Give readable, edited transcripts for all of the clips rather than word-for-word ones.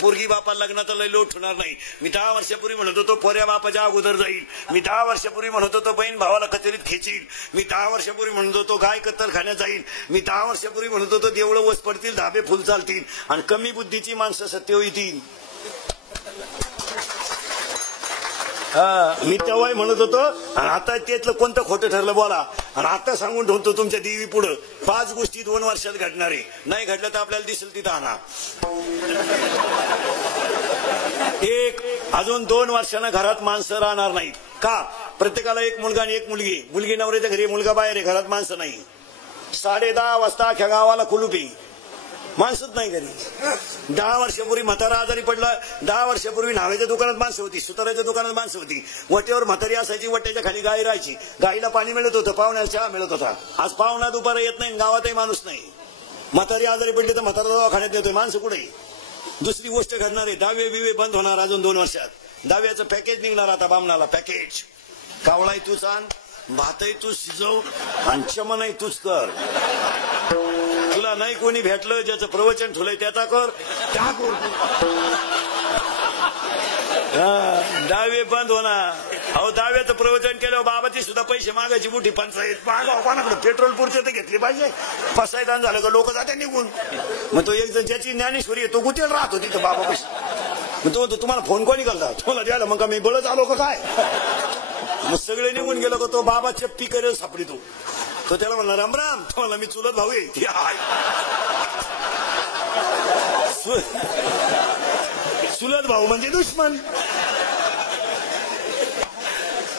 पोरगी बापाला लग्नाचा लय लोट होणार नाही. मी 10 वर्षापूर्वी म्हणत होतो पोऱ्या बापाच्या अगोदर जाईल. मी 10 वर्षापूर्वी म्हणत होतो बहीण भावाला कचेरीत खेचील. मी 10 वर्षापूर्वी म्हणत होतो गाय कत्तल खाण्यात जाईल. मी 10 वर्षापूर्वी म्हणत होतो देवळं वस पडतील, धाबे फुल चालतील आणि कमी बुद्धीची माणसं सत्य होईल. मी तेव्हा म्हणत होतो आणि आता त्यातलं कोणतं खोटं ठरलं बोला. आणि आता सांगून ठेवतो तुमच्या देवी पुढं 5 गोष्टी 2 वर्षात घडणार आहे. नाही घडलं तर आपल्याला दिसेल तिथं आणा. एक, अजून 2 वर्षांना घरात माणसं राहणार नाहीत. का? प्रत्येकाला एक मुलगा आणि एक मुलगी. मुलगी नवऱ्याच्या घरी, मुलगा बाहेर आहे, घरात माणसं नाही. 10:30 वाजता अख्या गावाला कुलूपी, माणसंच नाही घरी. 10 वर्षापूर्वी म्हातारा आजारी पडला. 10 वर्षापूर्वी न्हाव्याच्या दुकानात माणसं होती, सुताराच्या दुकानात माणसं होती. वट्यावर म्हातारी असायची, वट्याच्या खाली गाय राहायची. गाईला पाणी मिळत होतं, पाहुण्याला चहा मिळत होता. आज पाहुणा दुपारा येत नाही, गावातही माणूस नाही. म्हातारी आजारी पडली तर म्हातारा दवाखान्यात येतोय, माणसं कुठे? दुसरी गोष्ट घडणार आहे, दावे बिवे बंद होणार अजून 2 वर्षात. दाव्याचं पॅकेज निघणार आता बामणाला. पॅकेज कावळाही तूच आण, भातही तूच शिजव आणि चमनही तूच कर. तुला नाही कोणी भेटलं, ज्याचं प्रवचन ठुलंय त्याचा कर, त्या कर. दावे बंद होणार. अहो दाव्याचं प्रवचन केलं, बाबाची सुद्धा पैसे मागायची मोठी पंचायत. मागाव कोणाकडे? पेट्रोल पुरचे तर घेतली पाहिजे. फसायदान झालं का लोक जाते निघून. मग तो एक जण ज्याची ज्ञानेश्वरी आहे तो गुतेल राहतो तिथं बाबा पैसे. मग तो तुम्हाला फोन कोणी करता? तुम्हाला द्यायला मग मी बळच आलो का काय? मग सगळे निघून गेलो का तो बाबा चप्पी करेल सापडी. तो त्याला म्हणला राम राम. तुम्हाला मी चुलत भाऊ आहे. चुलत भाऊ म्हणजे दुश्मन.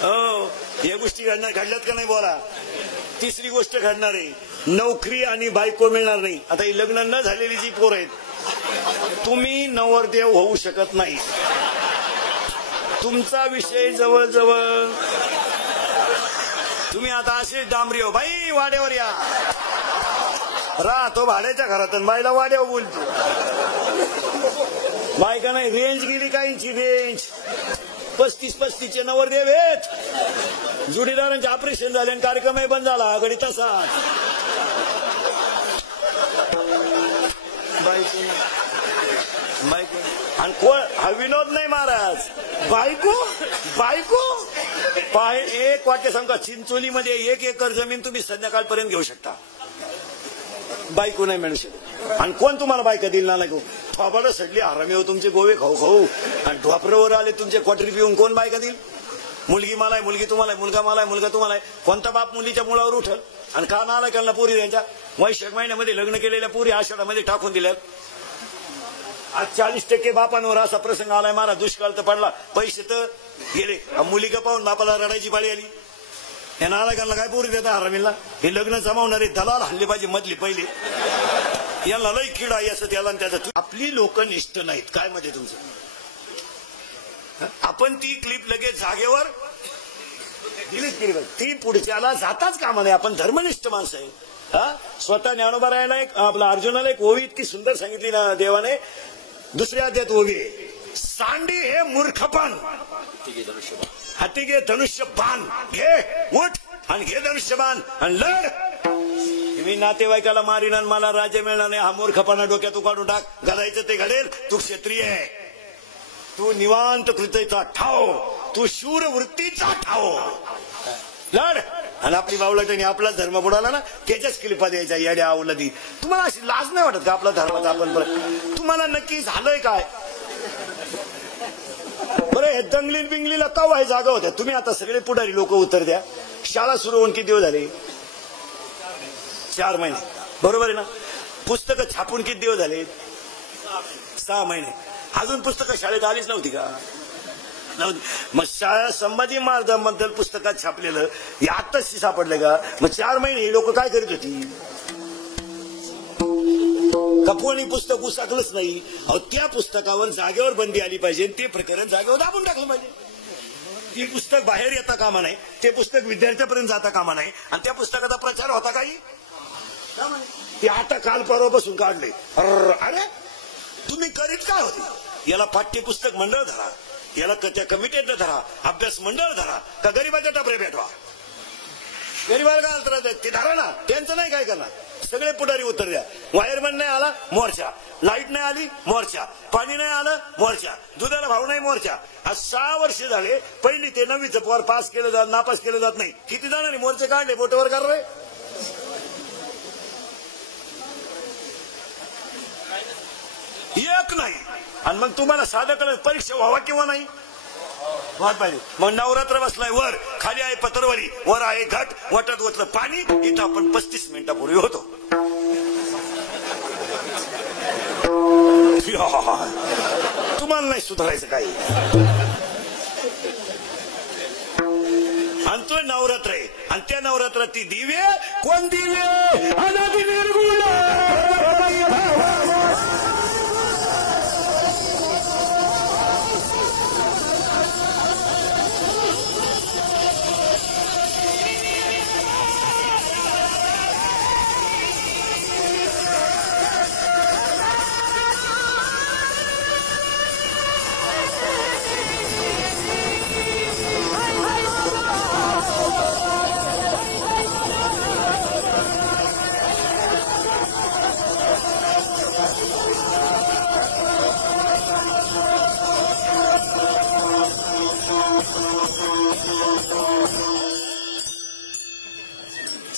हो, या गोष्टी घडल्यात का नाही बोला. तिसरी गोष्ट घडणार आहे, नोकरी आणि बायको मिळणार नाही. आता ही लग्न न झालेली जी पोर आहेत, तुम्ही नवरदेव होऊ शकत नाही. तुमचा विषय जवळजवळ, तुम्ही आता असे डांबरी हो बाई, वाड्यावर या. राहतो भाड्याच्या घरात, बाईला वाड्यावर बोलतो. बायका नाही, रेंज गेली काहींची. रेंज 35-35चे नवरदेव आहेत. जोडीदारांचे ऑपरेशन झाले आणि कार्यक्रमही बंद झाला. घडी तसाच. बायको आणि कोण? हा विनोद नाही महाराज. बायको बायको पाय. एक वाक्य सांगा, चिंचोलीमध्ये 1 एकर जमीन तुम्ही संध्याकाळपर्यंत घेऊ शकता. बायको नाही मिळू शकत. आणि कोण तुम्हाला बायका दिल ना लागू? थोबाड सडली हरामी हो तुमचे गोवे खाऊ खाऊ. आणि ढोपरावर आले तुमचे क्वाटरी पिऊन कोण बायका दिल? मुलगी मला आहे, मुलगी तुम्हाला आहे, मुलगा मला आहे, मुलगा तुम्हाला आहे. कोणता बाप मुलीच्या मुळावर उठल? आणि का नाला केला पुरी त्यांच्या? वैशाख महिन्यामध्ये लग्न केलेल्या पुरी आषाढामध्ये टाकून दिल्या. आज 40% बापांवर असा प्रसंग आलाय. मारा दुष्काळ तर पडला, पैसे तर गेले. मुली का पाहून बापाला रडायची पाळी आली. या नालायकांना काय पोरी देता हरामीला? हे लग्न जमावणारे दलाल हल्ले पाहिजे मधले पहिले. याला लई किडा याचं त्याला त्याचं. आपली लोक निष्ठ नाहीत. काय मध्ये तुमचं? आपण ती क्लिप लगेच जागेवर डिलीट केली पाहिजे. ती पुढच्याला जाताच कामा नाही. आपण धर्मनिष्ठ माणसं आहे. स्वतः ज्ञानोबा राहायला एक आपला अर्जुनाला एक ओवी इतकी सुंदर सांगितली ना देवाने. दुसऱ्या अध्यायात ओवी आहे, सांडी हे मूर्खपण, हाती घे धनुष्यबाण, घे उठ आणि घे धनुष्यबाण आणि लढ. मी नातेवाईकाला मारीन आणि मला राज्य मिळणार नाही, हा मूर्खपणा डोक्यात काढून टाक. घडायचं ते घडेल. तू क्षत्रिय आहे, तू निवांत कृतीचा ठाव, तू शूर वृत्तीचा ठाव. लढ. आणि आपली बावळटणी आपला धर्म बुडाला ना, त्याच्याच क्लिपा द्यायच्या येड्या अवलदी. तुम्हाला अशी लाज नाही वाटत का आपला धर्माचा? आपण बरं तुम्हाला नक्की झालंय काय बरं? हे दंगली बिंगलीला का आहे जागा होत्या? तुम्ही आता सगळे पुढारी लोक उत्तर द्या. शाळा सुरू होऊन किती दिवस झाले? 4 महिने. बरोबर आहे ना? पुस्तकं छापून किती दिवस झाले? 6 महिने. अजून पुस्तकं शाळेत आलीच नव्हती का? मग शाळा संभाजी महाराजांबद्दल पुस्तकात छापलेलं हे आताच सापडले का? मग 4 महिने ही लोक काय करीत होती? कपोणी पुस्तक उसाकलंच नाही. अहो त्या पुस्तकावर जागेवर बंदी आली पाहिजे. ते प्रकरण जागेवर दाबून टाकलं पाहिजे. ती पुस्तक बाहेर येता कामा नाही, ते पुस्तक विद्यार्थ्यापर्यंत जाता कामा नाही. आणि त्या पुस्तकाचा प्रचार होता काही? ते आता काल परवापासून काढले. अरे तुम्ही करीत काय होते? याला पाठ्यपुस्तक मंडळ धरा, याला त्या कमिटीला धरा, अभ्यास मंडळ धरा, का गरीबाच्या टपरे भेटवा? गरीबाला काय अंतर ते धरा ना. त्यांचं नाही काय करणार. सगळे पुढारी उत्तर द्या. वायरमॅन नाही आला मोर्चा, लाईट नाही आली मोर्चा, पाणी नाही आलं मोर्चा, दुधाला भाव नाही मोर्चा. आज 6 वर्ष झाले. पहिली ते 9वीचं पोर पास केलं जात, नापास केलं जात नाही. किती जणांनी मोर्चे काढले बोटवर कर रे? एक नाही. आणि मग तुम्हाला साधं कळत परीक्षा व्हावा किंवा नाही व्हायला पाहिजे. मग नवरात्र बसलाय वर, खाली आहे पत्रवरी, वर आहे घट, वटात वतलं पाणी. इथं आपण 35 मिनिटापूर्वी होतो. तुम्हाला नाही सुधारायचं काही. आणि तो नवरात्र आहे. आणि त्या नवरात्रात ती दिवे कोण दिवे अनादि निर्गुण.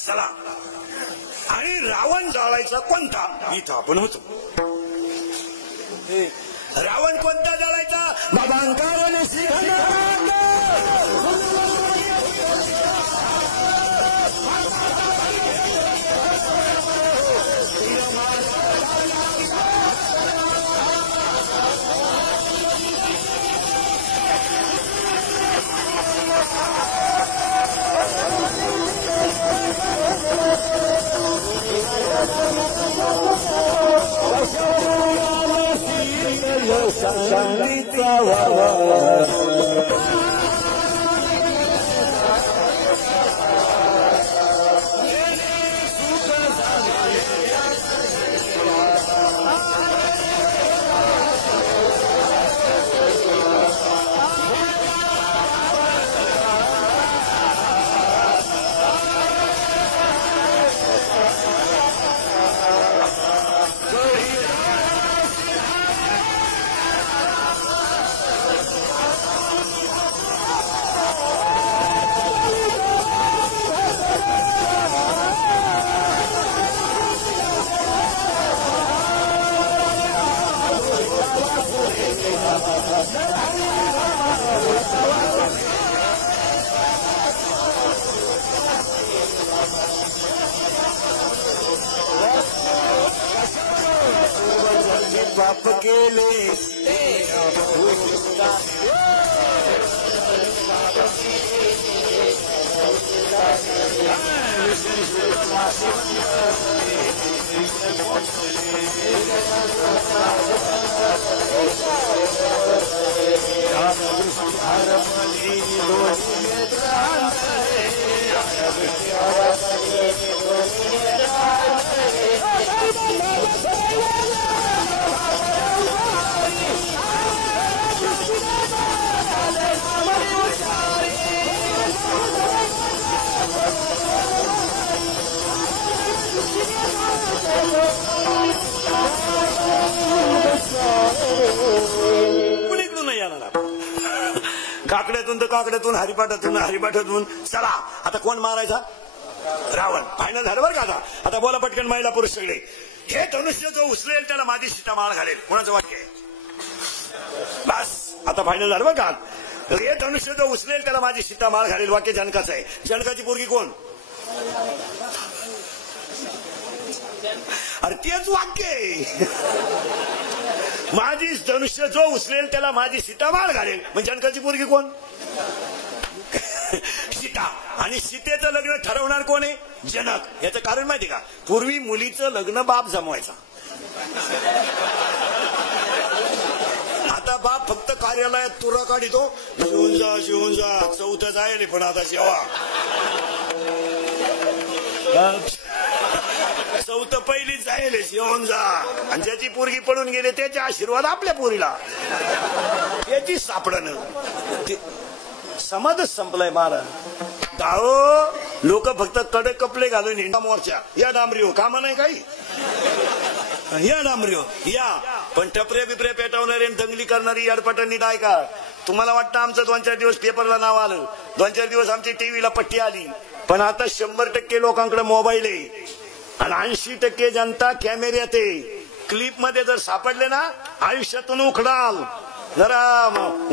चला. आणि रावण जाळायचा कोणता इथं आपण होतो. रावण कोणता जाळायचा? बाबांकाराने बाप केले काकड्यातून तर काकड्यातून, हरिपाठातून हरिपाठातून. चला आता कोण मारायचा? रावण. फायनल झालं बरं का. आता बोला पटकन महिला पुरुष सगळे. हे धनुष्य जो उचलेल त्याला माझी सीता माळ घालेल. कोणाचं वाक्य आहे? बस आता फायनल झालं बरं का. हे धनुष्य जो उचलेल त्याला माझी सीता माळ घालेल वाक्य जनकाचं आहे. जनकाची पोरगी कोण? अरे तेच वाक्य आहे. माझी धनुष्य जो उचलेल त्याला माझी सीता माळ घालेल. म्हणजे जनकाची पोरगी कोण? सीता. आणि सीतेचं लग्न ठरवणार कोण आहे? जनक. याचं कारण माहिती का? पूर्वी मुलीचं लग्न बाप जमवायचा. आता बाप फक्त कार्यालयात तुरा काढितो, शिवून जा चौथं जायले. पण आता शेवा चौथं पहिली जायले येऊन जा. आणि ज्याची पोरगी पडून गेले त्याचे आशीर्वाद आपल्या पोरीला. याची सापडणं समाजच संपलाय महाराज. दाहो लोक फक्त कडक कपडे घालून हिंडा मोर्चा, या डांबरीवर कामा नाही काही, या डांबरीवर या. पण टपरे बिपरे पेटवणारे दंगली करणारी याडपटांनी डाय का. तुम्हाला वाटतं आमचं 2-4 दिवस पेपरला नाव आलं, 2-4 दिवस आमची टीव्हीला पट्टी आली, पण आता 100% लोकांकडे मोबाईल आहे आणि 80% जनता कॅमेऱ्यात आहे. क्लिप मध्ये जर सापडले ना आयुष्यातून उखडाल. जरा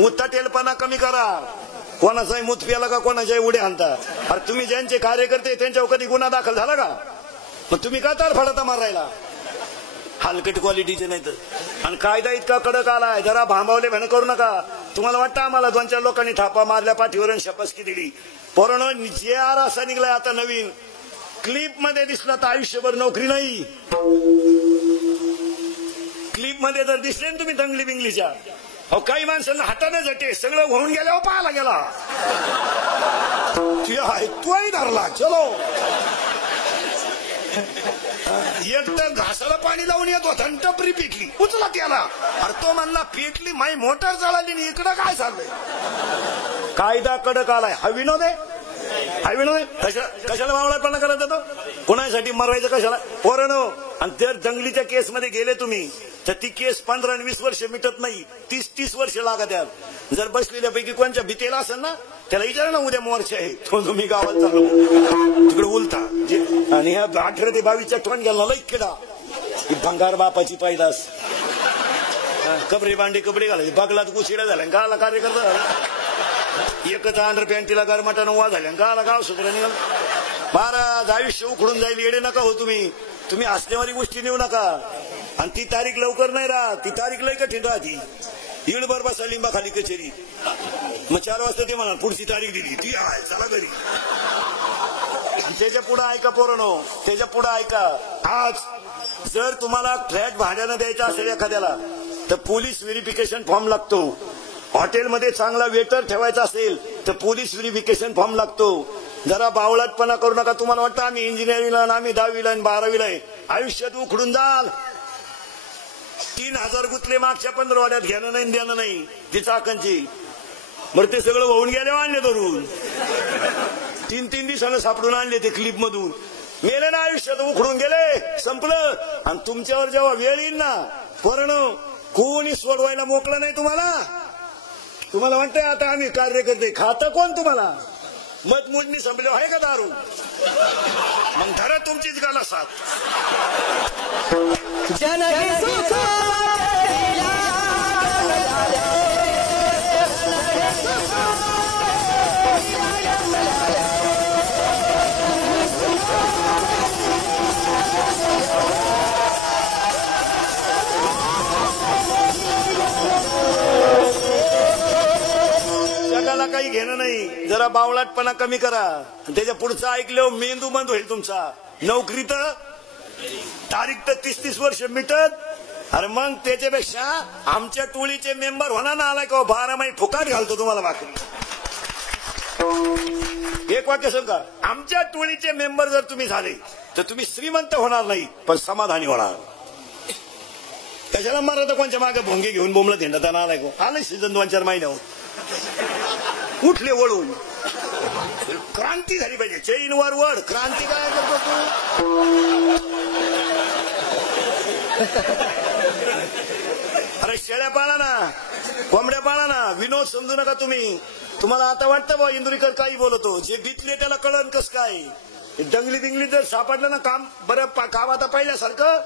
उताटेलपणा कमी करा. कोणाचाही मूत प्याला का कोणाच्याही उड्या आणता. अरे तुम्ही ज्यांचे कार्यकर्ते त्यांच्यावर कधी गुन्हा दाखल झाला का? मग तुम्ही का तर फडता मारायला? हलकट क्वालिटीचे नाही तर. आणि कायदा इतका कडक आलाय, जरा भांबावले भन करू नका. तुम्हाला वाटतं आम्हाला 2-4 लोकांनी थापा मारल्या पाठीवर शपसकी दिली. पोरांनो, जे आर असा निघलाय आता नवीन, क्लिप मध्ये दिसला तर आयुष्यभर नोकरी नाही. क्लिप मध्ये जर दिसले ना तुम्ही दंगली बिंगलीच्या, अहो काही माणसांना हाताने झटे सगळं होऊन गेल्यावर पाहायला गेला तोही धरला. चलो एक तर घासाला पाणी लावून येतो टपरी पेटली, उचला त्याला. अरे तो म्हणला पेटली माई मोटर चालली, इकडं काय चाललंय? कायदा कडक आलाय. हा विनोद आहे, हा विनोद. कशाला मावळापणा करत होतो? कोणासाठी मरवायचं कशाला? पोरांनो, आणि जर दंगलीच्या केस मध्ये गेले तुम्ही तर ती केस 15 आणि 20 वर्ष मिटत नाही, 30-30 वर्ष लागत आहेत. जर बसलेल्यापैकी कोणच्या भीतीला असेल ना त्याला विचारा ना, उद्या मोर्चा आहे तो तुम्ही गावात चालू तिकडे उलता. आणि ह्या 18 ते 22च्या टोन गेला लई खेळा. ही भंगार बापाची पैदास. कपडे बांडे कपडे घालायचे, बगलात गुशिड्या झाल्या, गाला कार्यकर्ता झाला. एकच अंडरपॅन्टीला गारमाटानं वा झाल्या, गाला गाव सुधरा निघाल. महाराज आयुष्य उखडून जाईल. येडे नका हो तुम्ही. तुम्ही हसण्यावारी गोष्टी नेऊ नका. आणि ती तारीख लवकर नाही राहत, ती तारीख लय कठीण राहती. येळ बर बसा लिंबा खाली कचेरी, मग 4 वाजता ते म्हणा पुढची तारीख दिली, ती आहे चला घरी. त्याच्या पुढे ऐका पोरांनो, त्याच्या पुढे ऐका. आज जर तुम्हाला फ्लॅट भाड्यानं द्यायचा असेल एखाद्याला तर पोलीस व्हेरिफिकेशन फॉर्म लागतो. हॉटेलमध्ये चांगला वेटर ठेवायचा असेल तर पोलीस व्हेरिफिकेशन फॉर्म लागतो. जरा बावळटपणा करू नका. तुम्हाला वाटतं आम्ही इंजिनिअरिंगला, आम्ही 10वीला आणि 12वीला आहे, आयुष्यात उखडून जाल. 3000 गुतले मागच्या 15 वाड्यात, घेणं नाही देणं नाही ती चाकांची. बरं ते सगळं होऊन गेले, आणले धरून 3-3 दिवसाला सापडून आणले ते क्लिप मधून. मेले ना, आयुष्यात उखडून गेले, संपलं. आणि तुमच्यावर जेव्हा वेळ येईल ना पोरांनो, कोणी सोडवायला मोकळं नाही तुम्हाला. तुम्हाला वाटतंय आता आम्ही कार्यकर्ते, खातं कोण तुम्हाला? मतमोजणी संपली आहे का दारू? मग धरा तुमचीच गाला साथ. जगाला काही घेणं नाही. जरा बावळटपणा कमी करा. त्याच्या पुढचं ऐकलं मेंदू बंद होईल तुमचा. नोकरी तर तारीख तर 30-30 वर्ष मिटत. अरे मग त्याच्यापेक्षा आमच्या टोळीचे मेंबर होणार ना, आलाय का 12 महिने फुकाट घालतो तुम्हाला भाकरी. एक वाक्य सांगा, आमच्या टोळीचे मेंबर जर तुम्ही झाले तर तुम्ही श्रीमंत होणार नाही पण समाधानी होणार. कशाला मारा तर कोणच्या मागे भोंगे घेऊन बोंबलं धेंडताना आलाय को. आलंय सीझन 2-4 महिन्यावर उठले वळून. क्रांती झाली पाहिजे. चैनवर वड. क्रांती काय करतो तू? अरे शेळ्या पाळा ना, कोंबड्या पाळा ना. विनोद समजू नका तुम्ही. तुम्हाला आता वाटतं बा इंदुरीकर काही बोलतो, जे बितले त्याला कळण कस काय. दंगली बिंगली जर सापडलं ना काम बरं, काम आता पहिल्यासारखं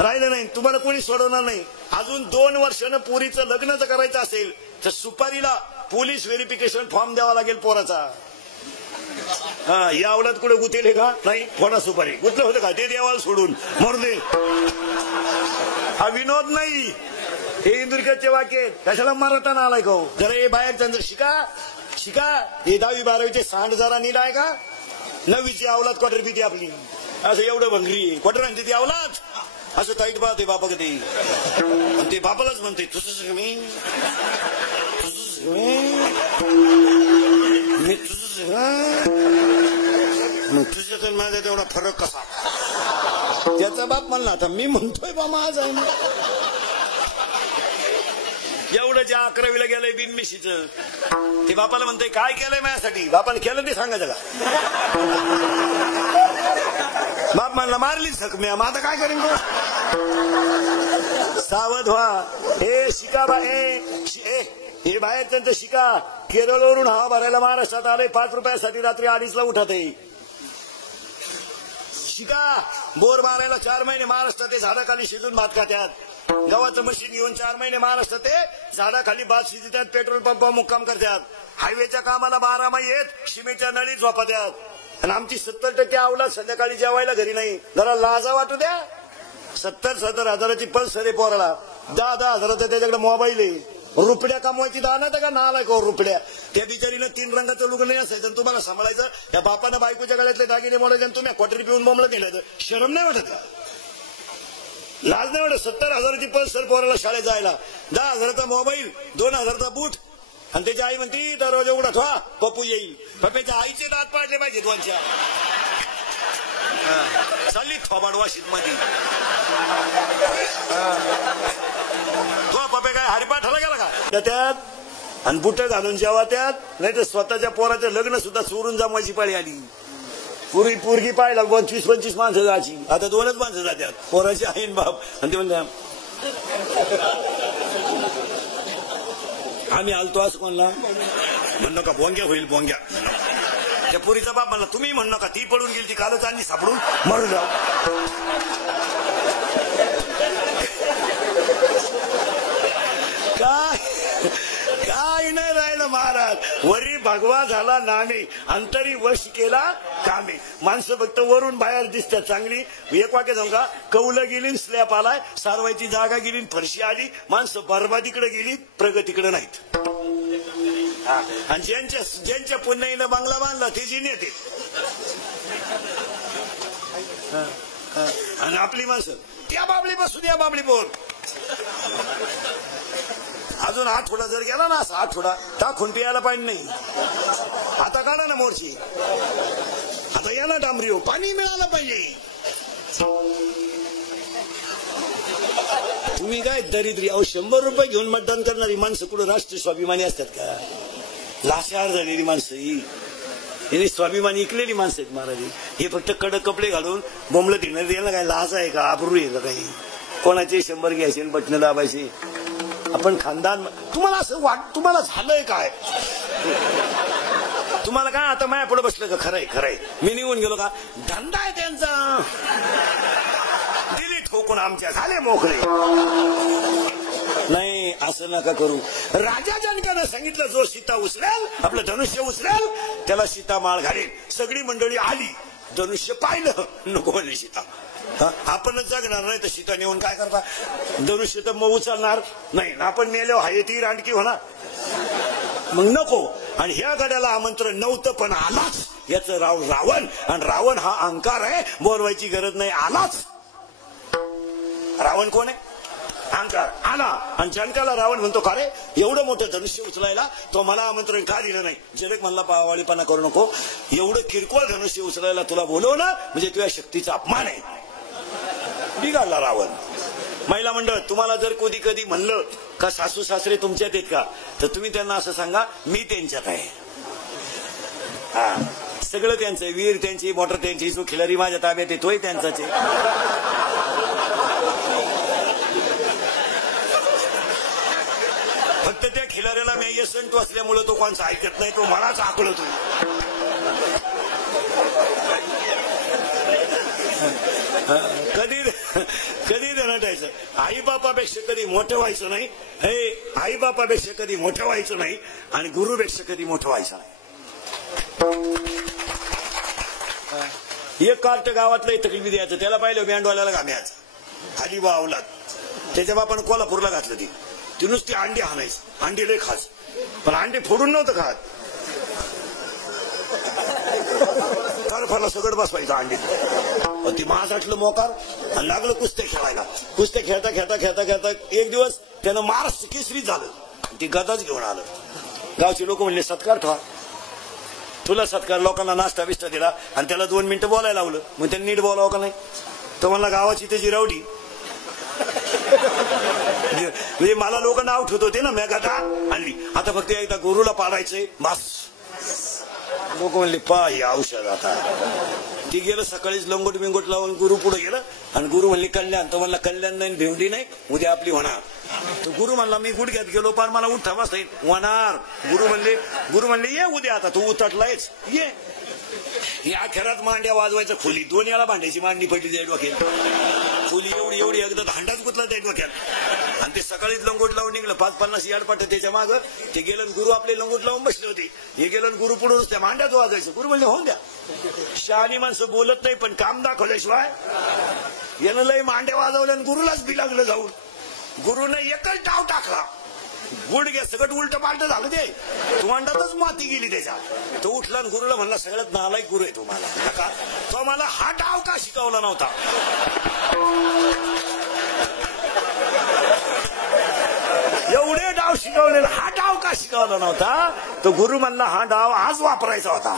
राहिलं नाही. तुम्हाला कोणी सोडवणार नाही. अजून 2 वर्षानं पोरीचं लग्न जर करायचं असेल तर सुपारीला पोलीस व्हेरिफिकेशन फॉर्म द्यावा लागेल पोराचा. हा, या आवडत कुठे गुतेले का नाही? फोडा सुपारी. गुतलं होतं का ते देवाला सोडून मरून दे. हा विनोद नाही, हे इंदुरकरचे वाक्य. कशाला मारताना आलाय का? जरा हे बाहेर त्यांचं शिका शिका. हे 10वी 12वीचे सांड जरा नीट आहे का? 9वीची अवलाद क्वार्टर भीती आपली. असं एवढं भंगरी क्वार्टर आणते ती अवलाद. असं ताईट पाहते बापा कधी, ते बापालाच म्हणते तुझंच मी तुझ्यात माझ्या तेवढा फरक कसा. त्याचा बाप म्हणला आता मी म्हणतोय बा माझा आहे. एवढं ज्या 11वीला गेलंय बिनमिशीचं ते बापाला म्हणतोय काय केलंय माझ्यासाठी. बापाला केलं ते सांगायचं का. बाप म्हणला मारलीच जखम्या, मग आता काय करेन तू. सावध व्हा. हे शिका हे बाहेर त्यांचं शिका. केरळवरून हवा भरायला महाराष्ट्रात आले 5 रुपयासाठी रात्री 2:30ला उठत आहे. शिका. बोर मारायला 4 महिने महाराष्ट्रात ते झाडाखाली शिजून भात खात्यात. गव्हाचं मशीन घेऊन 4 महिने महाराष्ट्रात ते झाडाखाली भात शिजतात. पेट्रोल पंपावर मुक्काम करतात. हायवेच्या कामाला 12 महिने येत सिमेंटच्या नळीत झोपत्यात. आणि आमची 70% अवलाद संध्याकाळी जेवायला घरी नाही. जरा लाजा वाटू द्या. 70-70 हजाराची पल्सर आहे पोराला. 10-10 हजाराचा त्याच्याकडे मोबाईल आहे. रुपड्या कमवायची दाना का नालाय का रुपड्या. त्या बिचारीनं 3 रंगाचं लुगडं नाही असायचं तुम्हाला सांभाळायचं. त्या बापानं बायकोच्या गळ्यातले दागिने मोडायचे आणि तुम्ही क्वार्टर पिऊन बोंबलं केलं. शरम नाही वाटत का. लाज नाही वाटत. 70 हजाराची पल्सर पोराला शाळेत जायला. 10 हजाराचा मोबाईल, 2 हजाराचा बूट. आणि त्याची आई म्हणती दरवाजा उघडा ठेवा पप्पू येईल. पप्प्याच्या आईचे दात पाडले पाहिजे 2-4. चालली थोबाड वाशीत मध्ये. तो पप्पे काय हरिपाठाला गेला का त्यात. आणि बुट घालून जेव्हा त्यात. नाही तर स्वतःच्या पोराचं लग्न सुद्धा चोरून जमवायची पाळी आली. पूर्वी पोरगी पाहिला 25-25 माणसं जायची. आता 2च माणसं जातात. पोराची आईन बाप. आणि ते म्हणले आम्ही आलतो असं कोणला म्हणणं का भोंग्या होईल भोंग्या. त्या पुरीचा बाप म्हणला तुम्ही म्हणणं का ती पडून गेली ती कालच आणि सापडून मरू जाऊ. काय नाही राहिलं महाराज. वरी भगवा झाला नामे अंतरी वश केला कामे. माणसं फक्त वरून बाहेर दिसतात चांगली. एक वाक्य सांगू का. कौलं गेली स्लॅप आलाय. सारवायची जागा गेली फरशी आली. माणसं बरबादीकडे गेली प्रगतीकडे नाहीत. आणि ज्यांच्या पुण्याईनं बंगला बांधला ते जी नेते. आणि आपली माणसं त्या बाबळी बसून या बाबळी बोल. अजून आठवडा जर गेला ना असा आठवडा टाकून प्यायला पाणी नाही. आता काढा ना मोर्ची. आता या ना डांबरी पाणी मिळालं पाहिजे. तुम्ही काय दरिद्री. 100 रुपये घेऊन मतदान करणारी माणसं कुठं राष्ट्रीय स्वाभिमानी असतात का. लाचार झालेली माणसं ही स्वाभिमानी इकलेली माणसं आहेत महाराज. हे फक्त कडक कपडे घालून बोंबलं देणार. याला काय लाज आहे का आबरू आहे का काही. कोणाचे 100 घ्यायचे बटणं दाबायचे. आपण खानदान. तुम्हाला असं तुम्हाला झालंय काय. तुम्हाला काय आता माया पुढे बसलं का. खरंय मी निघून गेलो का. धंदा आहे त्यांचा. दिली ठोकून आमच्या झाले मोकळे. नाही असं नका करू. राजा जनकानं सांगितलं जो सीता उचलेल आपलं धनुष्य उचलेल त्याला सीता माळ घालेल. सगळी मंडळी आली. धनुष्य पाहिलं नको म्हणली सीता. आपणच जगणार नाही तर सीता नेऊन काय करता. धनुष्य तर मग उचलणार नाही. आपण नेल्यावर हाय ती रांडकी होणार. मग नको. आणि ह्या गड्याला आमंत्रण नव्हतं पण आलाच. याचं रावण. आणि रावण हा अहंकार आहे. बोलवायची गरज नाही आलाच. रावण कोण आहे. अहंकार आला. आणि जनकाला रावण म्हणतो का रे एवढं मोठं धनुष्य उचलायला तो मला आमंत्रण का दिलं नाही. जनक म्हणला पावाळीपणा करू नको. एवढं किरकोळ धनुष्य उचलायला तुला बोलवलं म्हणजे तुझ्या शक्तीचा अपमान आहे. बिघाडला रावण. महिला मंडळ तुम्हाला जर कधी म्हणलं का सासू सासरे तुमच्यात आहेत का तर तुम्ही त्यांना असं सांगा मी त्यांच्यात आहे. सगळं त्यांचं. वीर त्यांची मोटर त्यांची. जो खिलारी माझ्या ताब्यात येतोय त्यांचाच आहे. फक्त त्या खिलाऱ्याला मी यसंटू असल्यामुळे तो कोणचा ऐकत नाही. तो मलाच आकळतो. कधी नटायचं. आई बापापेक्षा कधी मोठं व्हायचं नाही. हे आई बापापेक्षा कधी मोठं व्हायचं नाही. आणि गुरुपेक्षा कधी मोठं व्हायचं नाही. एक कार्ट गावातलं तकलीफ द्यायचं. त्याला पाहिलं बँडवाल्याला घाम्याचं. खाली वावलात. त्याच्या बापानं कोल्हापूरला घातलं. ती नुसती अंडी हाणायचं. अंडी लय खास. पण अंडी फोडून नव्हतं खात. फरफरला सगळं बसवायचं अंडी. ती माझाटलं मोकार. आणि लागलं कुस्त्या खेळायला. कुस्त्या खेळता खेळता खेळता खेळता एक दिवस त्यानं महाराष्ट्र केसरी झालं. ती गदाच घेऊन आलं. गावचे लोक म्हणले सत्कार ठेवा. तुला सत्कार. लोकांना नाश्ता बिस्टा दिला आणि त्याला 2 मिनिटं बोलायला लावलं. मग त्यांनी नीट बोलावं का नाही. तो म्हणला गावाची त्याची रावडी म्हणजे मला लोक नाव ठेवत होते ना, मेघादा आणली, आता फक्त एकदा गुरुला पाडायचंय बस. लोक म्हणले पा हे औषध. आता ती गेलं सकाळीच लंगोट बिंगोट लावून गुरु पुढे गेलं आणि गुरु म्हणले कल्याण. तो म्हणला कल्याण नाही भेवडी नाही, उद्या आपली होणार. तो गुरु म्हणला मी गुडघ्यात गेलो पण मला उठा बसता येईल, होणार. गुरु म्हणले ये उद्या, आता तू उतटलायच ये. या खेळात मांड्या वाजवायचं खोली, 2 वेळा भांड्याची मांडणी पडली त्या डोक्यात. खोली एवढी एकदा भांडाच गुतला त्या डोक्यात आणि ते सकाळीच लंगोट लावून निघलं. 5-50 याडपाट त्याच्या मागं ते गेलं. गुरु आपले लंगोट लावून बसले होते. हे गेलं गुरु पुढून त्या मांड्यात वाजायचं. गुरु म्हणले होऊन द्या. शहाणी माणसं बोलत नाही पण काम दाखवल्याशिवाय. यानं लय मांड्या वाजवल्या आणि गुरुलाच बी लागलं जाऊन. गुरुनं एकच डाव टाकला, गुडघ्या सगळं उलट पालट झालं. ते तुमांडातच माती गेली त्याच्या. तो उठला आणि गुरुला म्हणला सगळ्यात नालायक गुरु आहे तुम्हाला नका. तो मला हा डाव का शिकवला नव्हता. एवढे डाव शिकवले, हा डाव का शिकवला नव्हता. तो गुरु म्हणला हा डाव आज वापरायचा होता.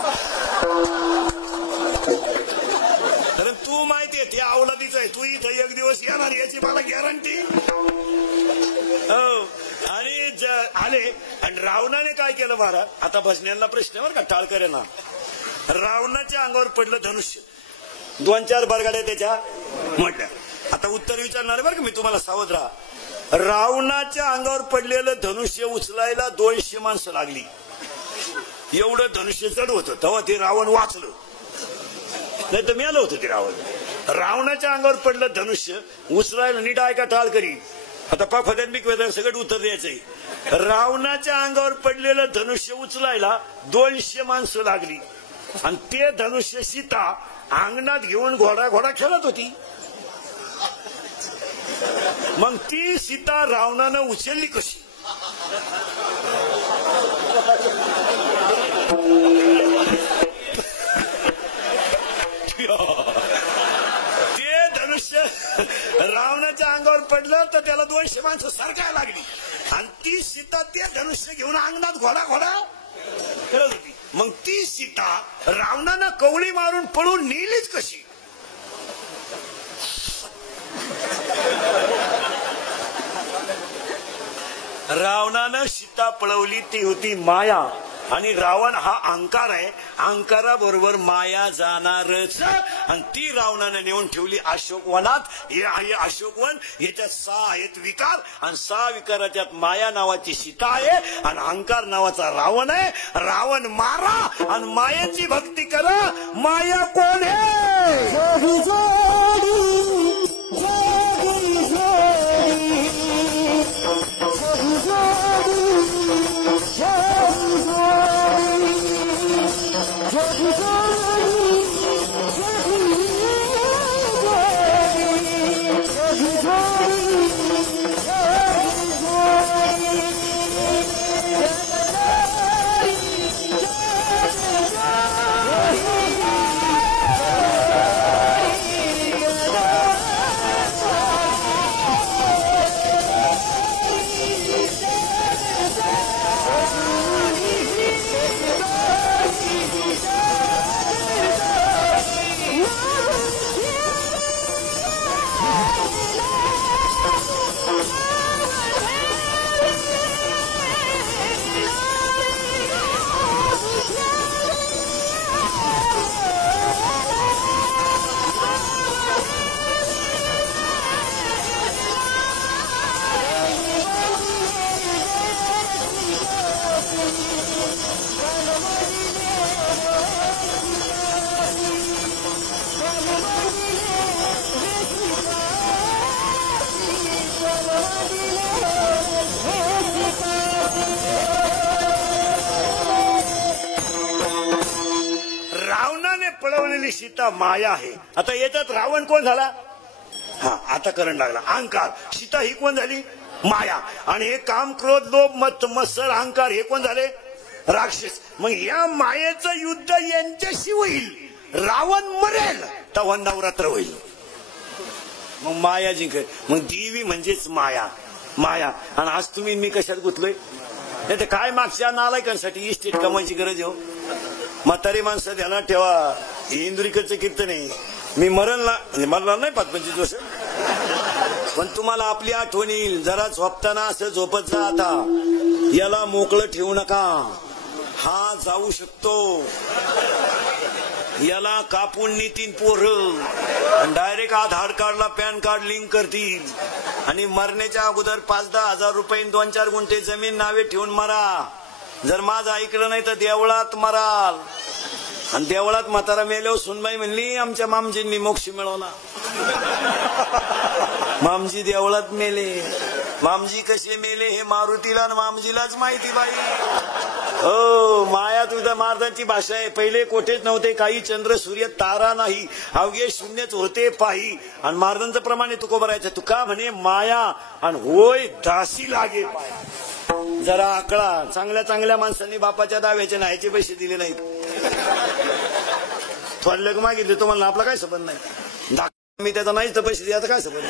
कारण तू माहितीये ते अवलादीच आहे, तू इथं एक दिवस येणार याची मला गॅरंटी. हो. आणि आले आणि रावणाने काय केलं महाराज. आता भजन्यांना प्रश्न बरं का, टाळकर ना. रावणाच्या अंगावर पडलं धनुष्य, 2-4 बरगाड्या त्याच्या म्हटल्या. आता उत्तर विचारणार बरं का मी तुम्हाला, सावध राहा. रावणाच्या अंगावर पडलेलं धनुष्य उचलायला 200 माणसं लागली. एवढं धनुष्य जड होतं. तेव्हा ते रावण वाचलं, नाही तर मेलं होतं ते रावण. रावणाच्या अंगावर पडलं धनुष्य उचलायला, नीट ऐका टाळकरी, आता पाफद्यांबिक वेदन सगळं उत्तर द्यायचंय. रावणाच्या अंगावर पडलेलं धनुष्य उचलायला 200 माणसं लागली आणि ते धनुष्य सीता अंगणात घेऊन घोडा खेळत होती. मग ती सीता रावणानं उचलली कशी. ते धनुष्य रावणाच्या अंगावर पडलं तर त्याला 200 माणसं सरकायला लागली आणि ती सीता ते धनुष्य घेऊन अंगणात घोडा खेळत होती. मग ती सीता रावणानं कवळी मारून पळून नेलीच कशी. रावणानं सीता पळवली ती होती माया आणि रावण हा अहंकार आहे. अहंकाराबरोबर माया जाणारच. आणि ती रावणानं नेऊन ठेवली अशोकवनात. हे आहे अशोकवन. याच्यात 6 आहेत विकार आणि 6 विकाराच्यात माया नावाची सीता आहे आणि अहंकार नावाचा रावण आहे. रावण मारा आणि मायाची भक्ती करा. माया कोण आहे. सीता माया आहे. आता याच्यात रावण कोण झाला. हा आता करण लागला अहंकार. सीता ही कोण झाली माया. आणि हे काम क्रोध लोभ मत मत्सर अहंकार हे कोण झाले राक्षस. मग या मायेचं युद्ध यांच्याशी होईल. रावण मरेल तेव्हा नवरात्र होईल. मग माया जिंकेल. मग देवी म्हणजेच माया. आणि आज तुम्ही मी कशात गुतलोय. नाही तर काय मागच्या नालायकांसाठी इस्टेट कमायची गरज आहे हो. म्हातारी माणसं ध्यानात ठेवा. इंदुरीकडचं कीर्तन आहे. मी मरणार नाही 5-25 वर्ष. पण तुम्हाला आपली आठवण येईल. जरा झोपताना असं झोपत जा. आता याला मोकळं ठेवू नका. हा जाऊ शकतो. याला कापून नेतील पोरं. डायरेक्ट आधार कार्डला पॅन कार्ड लिंक करतील आणि मरण्याच्या अगोदर 5-10 हजार रुपये 2-4 गुंठे जमीन नावे ठेवून मरा. जर माझं ऐकलं नाही तर देवळात मराल. आणि देवळात म्हातारा मेल्यावर सुनबाई म्हणली आमच्या मामजींनी मोक्ष मिळवला. मामजी देवळात मेले. मामजी कसे मेले हे मारुतीला आणि मामजीलाच माहिती बाई. हो, माया तुझ्या महाराजांची भाषा आहे. पहिले कोठेच नव्हते काही, चंद्र सूर्य तारा नाही, अवघे शून्यच होते पाही. आणि महाराजांचं प्रमाणे तुको बरायचं. तुका म्हणे माया आणि होय दासी लागे पाय. जरा आकळा. चांगल्या चांगल्या माणसांनी बापाच्या दाव्याचे नाहीचे पैसे दिले नाहीत. थोडलं मागितले तुम्हाला आपला काय संबंध नाही. मी त्याचा नाहीच तर पैसे द्यायचा काय संबंध.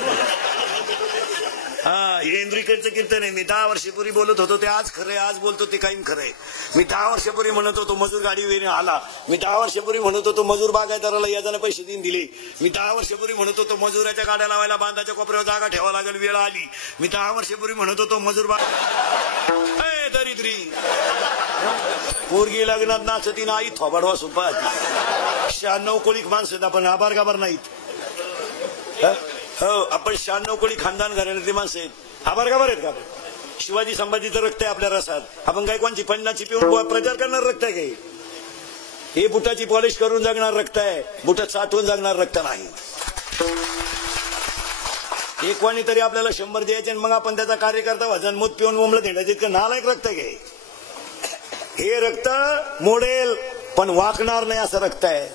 हा, हे इंद्रिकडचं कीर्तन आहे. मी 10 वर्षापूर्वी बोलत होतो ते आज खरंय, आज बोलतो ते काही खरंय. मी 10 वर्षापूर्वी म्हणत होतो मजूर गाडीवर आला. मी 10 वर्षापूर्वी म्हणत होतो मजूर बागायतदाराला याजाने पैसे देऊन दिले. मी 10 वर्षापूर्वी म्हणत होतो मजुराच्या गाड्या लावायला बांधाच्या कोपऱ्यावर जागा ठेवा लागेल, वेळ आली. मी 10 वर्षापूर्वी म्हणत होतो मजूर दरिद्री पोरगी लग्नात नाचती ना आई थोबाडवा सुपा. 96 कोळीक माणसं आपण आभार गाभार नाहीत. हो, आपण 96 कोळी खानदान घराण्यातली माणसं आहेत. आभार गाभार आहेत का आपण. शिवाजी संभाजीचं रक्त आहे आपल्या रसात. आपण काय कोणची पन्नाची पिऊन प्रचार करणार रक्त आहे काही. हे बुटाची पॉलिश करून जगणार रक्त आहे. बुटात साठवून जगणार रक्त नाही. एक कोणी तरी आपल्याला 100 द्यायचे आणि मग आपण त्याचा कार्यकर्ता वजन मूत पिऊन बोंबलं देण्याचं इतकं नालायक रक्त आहे. हे रक्त मोडेल पण वाकणार नाही असं रक्त आहे.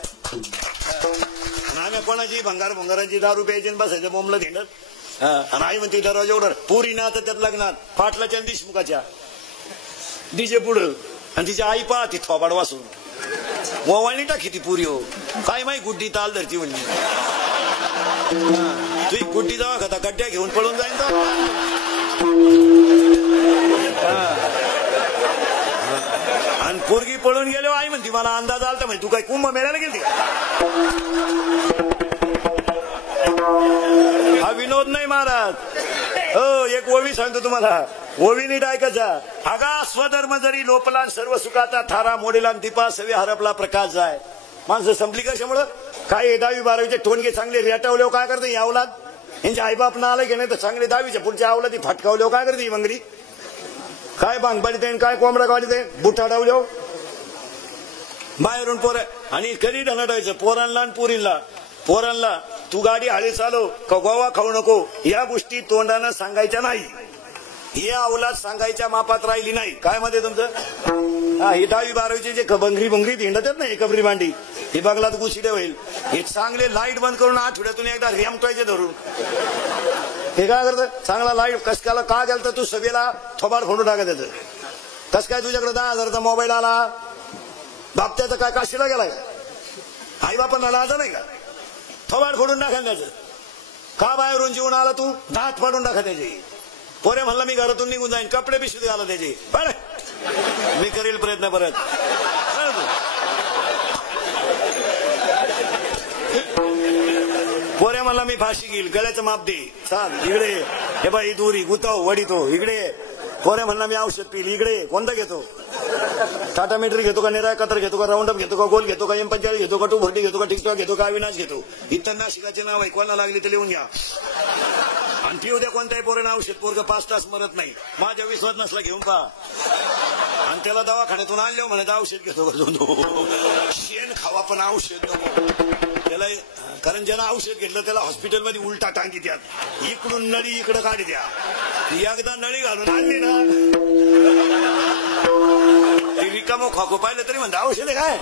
आम्ही कोणाची भंगाराची दारू प्यायची बसायचं बोंबलं धेंडत. आणि आई म्हणते दरवाजा उडर पुरी ना तर त्यात लग्नात पाटलाच्या देशमुखाच्या डीजे पुढं आणि तिची आई पहा ती थोबाड वासून मोवाळणी टाकी ती पुरी. हो काय माही गुड्डी ताल धरती म्हणली. तुझी गुड्डी जावा खाता गड्ड्या घेऊन पळून जाईन तर. आणि पोरगी पळून गेलो आई म्हणती मला अंदाज आलता म्हणजे तू काय कुंभ मेळ्याला गेलती. हा विनोद नाही महाराज. हो, एक ओवी सांगतो तुम्हाला. ओवी नीट ऐकायचा. अगा स्वधर्म जरी लोपला सर्व सुखाचा थारा मोडेला दीपा सवे हरपला प्रकाश जाय. माणसं संपली कशामुळं. काय 10वी 12वीचे टोनगे चांगले रेटावले काय करते यावलात. यांच्या आईबाप ना आलं की नाही तर चांगले 10वीच्या पुढच्या आवलाती फटकावले काय करते मंगरी. काय बांगपाडीत आहे काय कोंबडा काढीत आहे बुटाडावले बाहेरून पोर. आणि कधी ढणाडायचं पोरांना आणि पुरीला. पोरांना तू गाडी हळी चालव का गोवा खाऊ नको या गोष्टी तोंडानं सांगायच्या नाही. हे अवलाद सांगायच्या मापात राहिली नाही. काय मध्ये तुमचं. हा, हे 10वी 12वीचे जे भंगरी हिंडतात ना कबरी भांडी हे बगलात गुशिडे होईल. हे चांगले लाईट बंद करून आठवड्यातून एकदा रेमटवायचे धरून. हे काय करत चांगला लाईट कसकाला का गेलं तर तू सभेला थोबाड फोडून टाका त्याचं. कस काय तुझ्याकडे 10,000चा मोबाईल आला बाप त्याचा काय काशीला गेलाय. आई बापांना लाजा नाही का. थोबाड फोडून टाका त्याचं. का बाहेरून जेवून आला तू दात फाडून टाका त्याचे. पोरे म्हणला मी घरातून निघून जाईन कपडे पिशवी आला त्याचे. मी करील प्रयत्न परत. पोरे म्हणला मी फाशी घेईल गळ्याचं माप दे सांग इकडे. हे बाई दुरी गुताव वडीतो इकडे. पोरे म्हणला मी औषध पिल इकडे. कोणता घेतो. टाटा मेट्री घेतो का निराय कतर घेतो का राऊंड अप घेतो का गोल घेतो का M45 घेतो का 240 घेतो का टिकटॉक घेतो का अविनाश घेतो. इतर नाशिकाचे नाव आहे कोणाला लागले ते लिहून घ्या. आणि ती उद्या कोणत्याही पोरानं औषध पोरग 5 तास मरत नाही. माझ्या विश्वास नसला घेऊन पहा. आणि त्याला दवाखान्यातून आणल्यावर म्हणत औषध घेतो का. शेण खावा पण औषध नको त्याला. कारण ज्यानं औषध घेतलं त्याला हॉस्पिटलमध्ये उलटा टांगी द्या. इकडून नळी इकडं काढी द्या. एकदा नळी घालून आणली ना ती रिकामो खाको पाहिलं तरी म्हणता औषध काय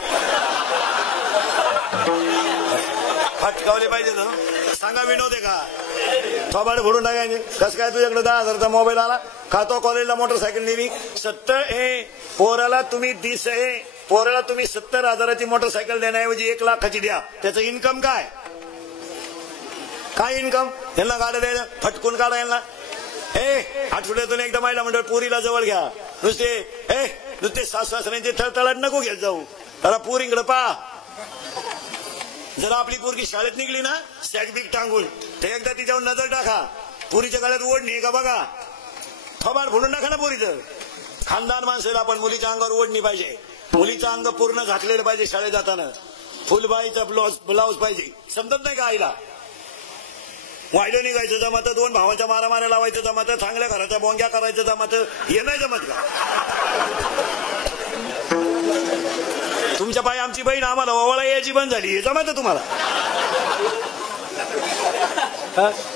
फटकावले पाहिजे ना. सांगा विनोद आहे का. थोबाड फोडून टाकायचे. कसं काय तुझ्याकडे 10,000चा मोबाईल आला. खातो कॉलेजला मोटरसायकल नेली 70 आहे. पोराला तुम्ही 20 आहे. पोराला तुम्ही 70,000ची मोटरसायकल देण्याऐवजी 1 लाखाची द्या. त्याचं इन्कम काय. काय इन्कम. यांना गाड्या द्यायला फटकून काढा यांना. आठवड्यातून एकदा महिला मंडळ पोरीला जवळ घ्या. नुसते सासऱ्यांचे थळथळाट नको घेत जाऊ. त्याला पोरींकडे पहा. जर आपली पोरगी शाळेत निघली ना सॅग बिग टांगून तर एकदा तिच्यावर नजर टाका. पुरीच्या गळ्यात ओढणी आहे का बघा, थोबाड फोडून टाका ना पोरीचं. खानदान माणसाला आपण मुलीच्या अंगावर ओढणी पाहिजे, मुलीचं अंग पूर्ण झाकलेलं पाहिजे, शाळेत जाताना फुलबाईचा ब्लाऊज पाहिजे. समजत नाही का आईला? वायडं निघायचं जमत, दोन भावांच्या मारामाऱ्या लावायचं जमत, चांगल्या घराच्या बोंग्या करायचं जमत, हे नाही जमत का? तुमच्या पायी आमची बहीण आम्हाला ओवाळा यायची बंद झाली, हे जमत तुम्हाला?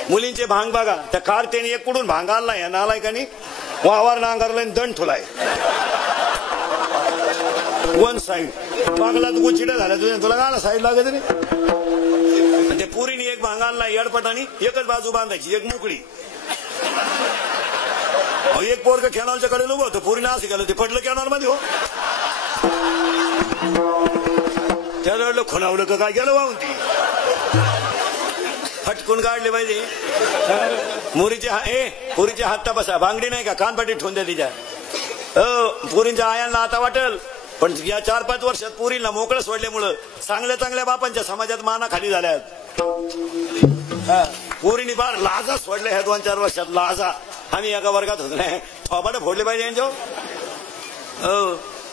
मुलींचे भांग बघा, त्या कारतेने एक कुठून भांग आणलाय नालायकानी, वावर नांगरलाय, दंड ठुलाय वन साईड. बागला तू चिडा झाला तुला गाला साईड लागत नाही. ते पुरीने एक भांग आणलाय येडपटानी, एकच बाजू बांधायची, एक मोकळी. एक पोरग कॅनॉलच्या कडे उभं होतं, पुरीने असं केलं, ते पडलं कॅनॉल मध्ये. हो त्याला वाटलं खुणावलं का काय, गेलं वाहून. ती फटकून काढले पाहिजे. पुरीचे हात तपासा, बांगडी नाही का कानपाटी ठेवून द्या तिच्या. पुरींच्या आयांना आता वाटेल, पण या 4-5 वर्षात पुरीला मोकळं सोडल्यामुळं चांगल्या चांगल्या बापांच्या समाजात माना खाली झाल्यात. पुरीनी फार लाजा सोडल्या ह्या 2-4 वर्षात, लाजा. आम्ही एका वर्गात होतो नाही, थोबाड फोडले पाहिजे यांच्या.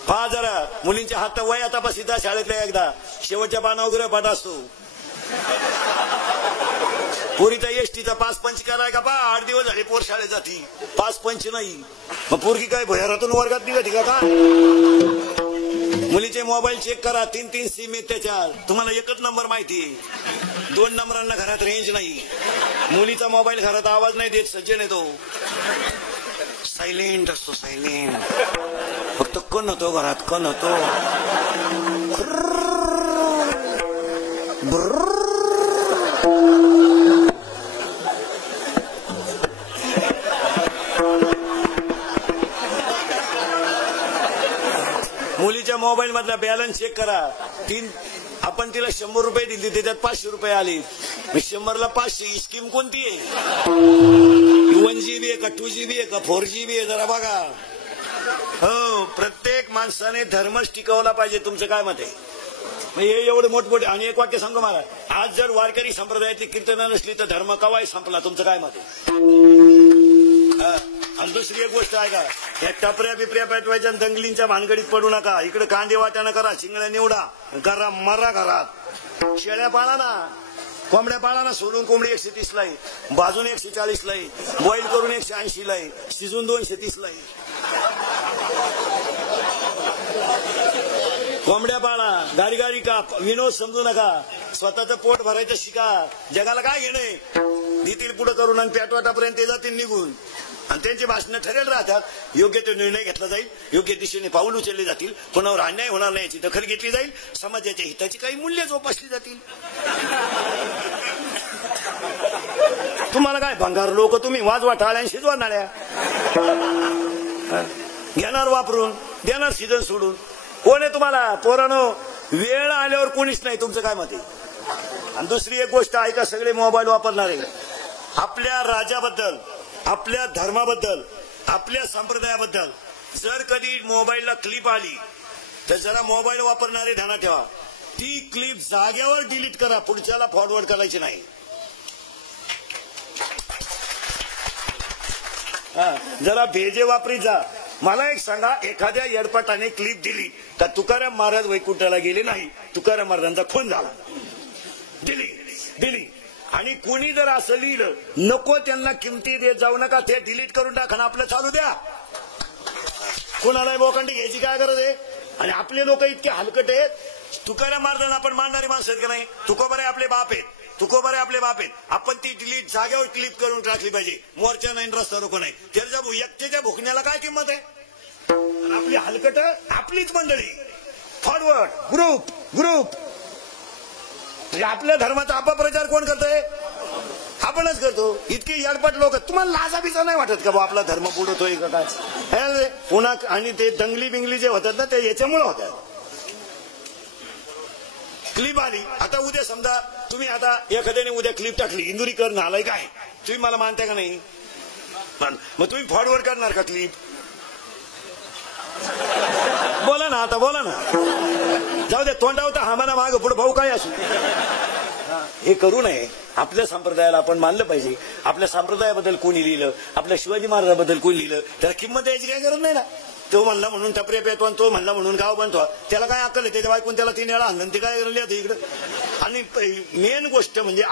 पहा जरा मुलींच्या हात वया तपासिता शाळेतल्या एकदा, शेवटच्या पानावर गृहपाठ असतो. पोरीचा एसटीचा 5-5 कराय का? 8 दिवस झाले पोर शाळेत जाती, 5-5 नाही. मग पोरगी काय भयारातून वर्गात निघाली का काय? मुलीचे मोबाईल चेक करा, 3-3 सिम आहेत त्याच्यात. तुम्हाला एकच नंबर माहिती, 2 नंबरांना घरात रेंज नाही. मुलीचा मोबाईल घरात आवाज नाही देत, सज्जन येतो, सायलेंट असतो, सायलेंट. फक्त कण होतो घरात, कण होतो. मुलीच्या मोबाईल मधला बॅलन्स चेक करा. आपण तिला 100 रुपये दिले, त्याच्यात 500 रुपये आले. 100ला 500, स्कीम कोणती आहे? 1GB आहे का 2GB आहे का 4GB आहे? जरा बघा. हो, प्रत्येक माणसाने धर्मच टिकवला पाहिजे. तुमचं काय मत आहे? हे एवढे मोठमोठे. आणि एक वाक्य सांगू मला, आज जर वारकरी संप्रदायातली कीर्तनं नसली तर धर्म कवाय संपला. तुमचं काय मत आहे? आणि दुसरी एक गोष्ट आहे का, या टपऱ्या बिपऱ्या पेटवायच्या दंगलींच्या भानगडीत पडू नका. इकडे कांदे वाट्यानं करा, शिंगड्या निवडा, करा, मरा घरात. शेळ्या पाळा ना, कोंबड्या पाळा ना. सोडून कोंबडी 130ला आहे, भाजून 140ला आहे, बॉईल करून 180ला आहे, शिजून 230ला आहे. कोंबड्या पाळा, गाडी गाडी का, विनोद समजू नका. स्वतःचं पोट भरायचं शिका. जगाला काय घेणे, देतील पुढे करून आणि पेटवाटापर्यंत ते जातील निघून. आणि त्यांची भाषणं ठरेल राहतात. योग्य तो निर्णय घेतला जाईल, योग्य दिशेने पाऊल उचलले जातील, कोणावर अन्याय होणार नाही याची दखल घेतली जाईल, समाजाच्या हिताची काही मूल्य जोपासली जातील. तुम्हाला काय भंगार लोक, तुम्ही वाजवा टाळ्या आणि शिजवा नाळ्या. घेणार वापरून, देणार सीजन सोडून. कोण आहे तुम्हाला? पोरानो, वेळ आल्यावर कोणीच नाही. तुमचं काय मत आहे? आणि दुसरी एक गोष्ट ऐका, सगळे मोबाईल वापरणारे, आपल्या राज्याबद्दल, आपल्या धर्माबद्दल, आपल्या संप्रदायाबद्दल जर कधी मोबाईलला क्लिप आली तर जरा मोबाईल वापरणारे ध्यानात ठेवा, ती क्लिप जाग्यावर डिलीट करा, पुढच्याला फॉरवर्ड करायची नाही. जरा भेजे वापरीत जा. मला एक सांगा, एखाद्या येडपाटाने क्लिप दिली तर तुकाराम महाराज वैकुंठाला गेले नाही, तुकाराम महाराजांचा खून झाला, दिली. आणि कोणी जर असं लिहिलं, नको त्यांना किमती देत जाऊ नका, ते डिलीट करून टाका, आपलं चालू द्या. कोणाला बोकांडी घ्यायची काय गरज आहे? आणि आपले लोक इतके हलकट आहेत. तुकाराम महाराजांना आपण मानणारी माणसं आहेत का नाही? तुकोबरे आपले बाप आहेत, तुकोबरे आपले बाप आहेत. आपण ती डिलीट जागेवर क्लिप करून टाकली पाहिजे. मोर्चा नाही, रस्ता रोको नाही. त्याच्या एकट्याच्या भुकण्याला काय किंमत आहे? आपली हलकट, आपलीच मंडळी, फॉरवर्ड ग्रुप. आपल्या धर्माचा अपप्रचार कोण करतोय? आपणच करतो. इतके येडपट लोक. तुम्हाला लाजाबीजा नाही वाटत का आपला धर्म बुडतोय का काय? पुन्हा आणि ते दंगली बिंगली जे होतात ना, ते याच्यामुळे होतात. क्लिप आली, आता उद्या समजा तुम्ही, आता एखाद्याने उद्या क्लिप टाकली, इंदुरीकर नालाय काय, तुम्ही मला मानता का नाही? मग तुम्ही फॉरवर्ड करणार का क्लिप? बोला ना, आता बोला ना. जाऊ दे, तोंडावर तर हामाना माग पुढे भाऊ काय असू. हे करू नये. आपल्या संप्रदायाला आपण मानलं पाहिजे. आपल्या संप्रदायाबद्दल कोणी लिहिलं, आपल्या शिवाजी महाराजांबद्दल कोणी लिहिलं, त्याला किंमत द्यायची काही गरज नाही ना. तो म्हणला म्हणून टपरे पेतो, तो म्हणला म्हणून गाव बनतो, त्याला काय अक्कल आहे? त्याच्या बायकून त्याला 3 वेळा आणलं, ते काय लिहिलं इकडं. आणि मेन गोष्ट म्हणजे